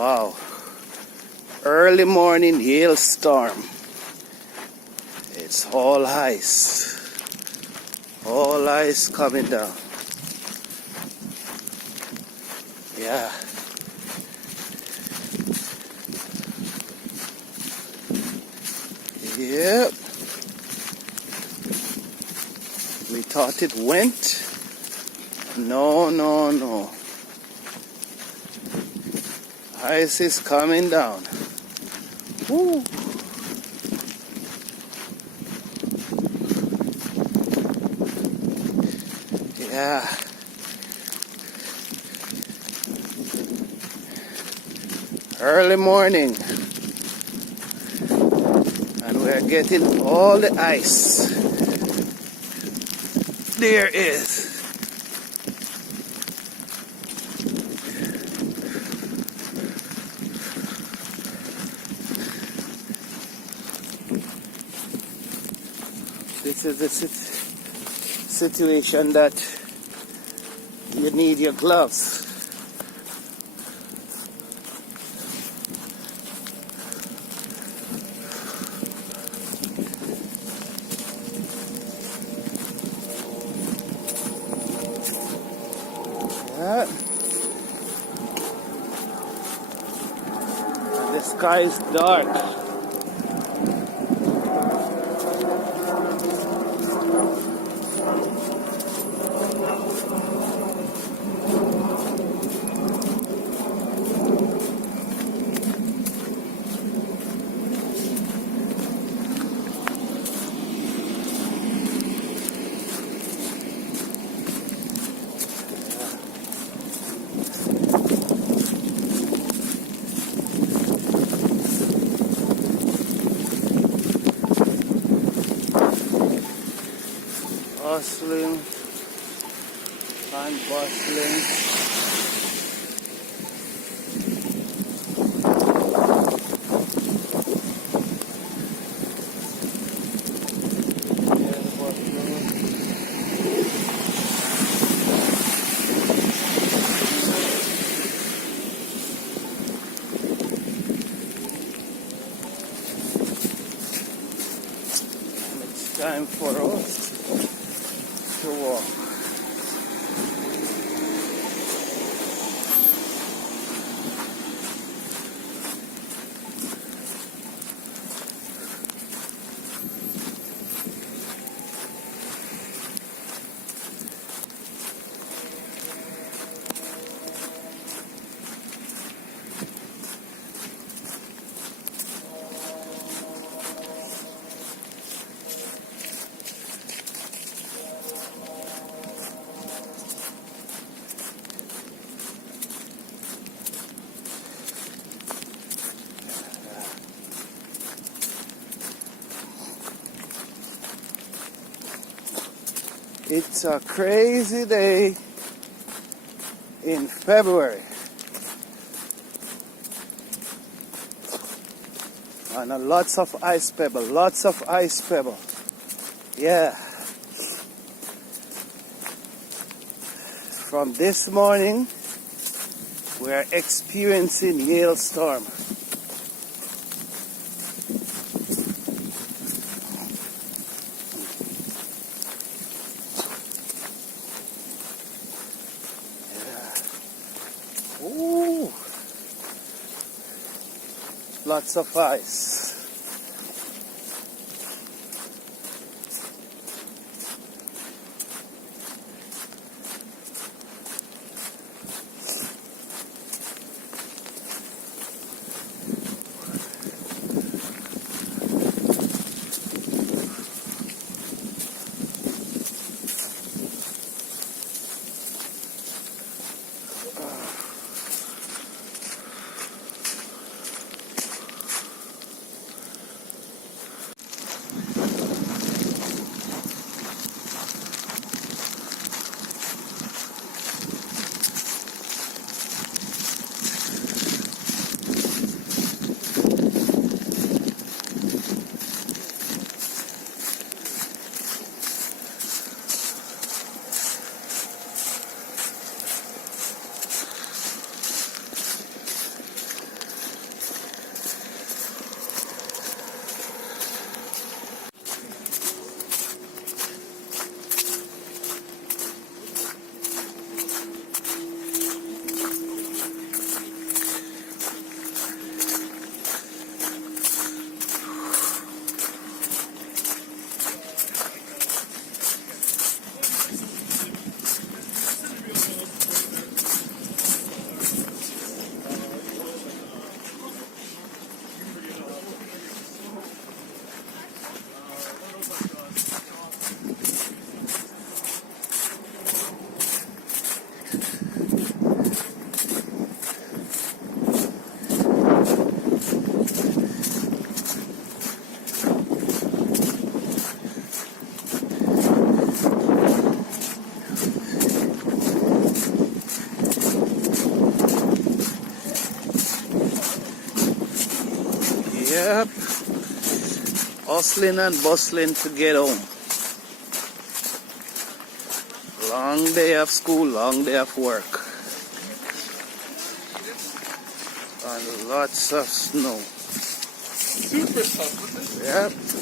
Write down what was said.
Wow. Early morning hailstorm. It's all ice. All ice coming down. Yeah. Yep. We thought it went. No, no, no. Ice is coming down. Woo. Yeah. Early morning. And we're getting all the ice there is. This is the situation that you need your gloves. Yeah. And the sky is dark. Bustling and bustling. It's time for us to walk. It's a crazy day in February. And lots of ice pebble, lots of ice pebble. Yeah. From this morning, we are experiencing hailstorm. Ooh, lots of ice. Yep. Hustling and bustling to get home. Long day of school, long day of work. And lots of snow. Super tough, isn't it? Yep.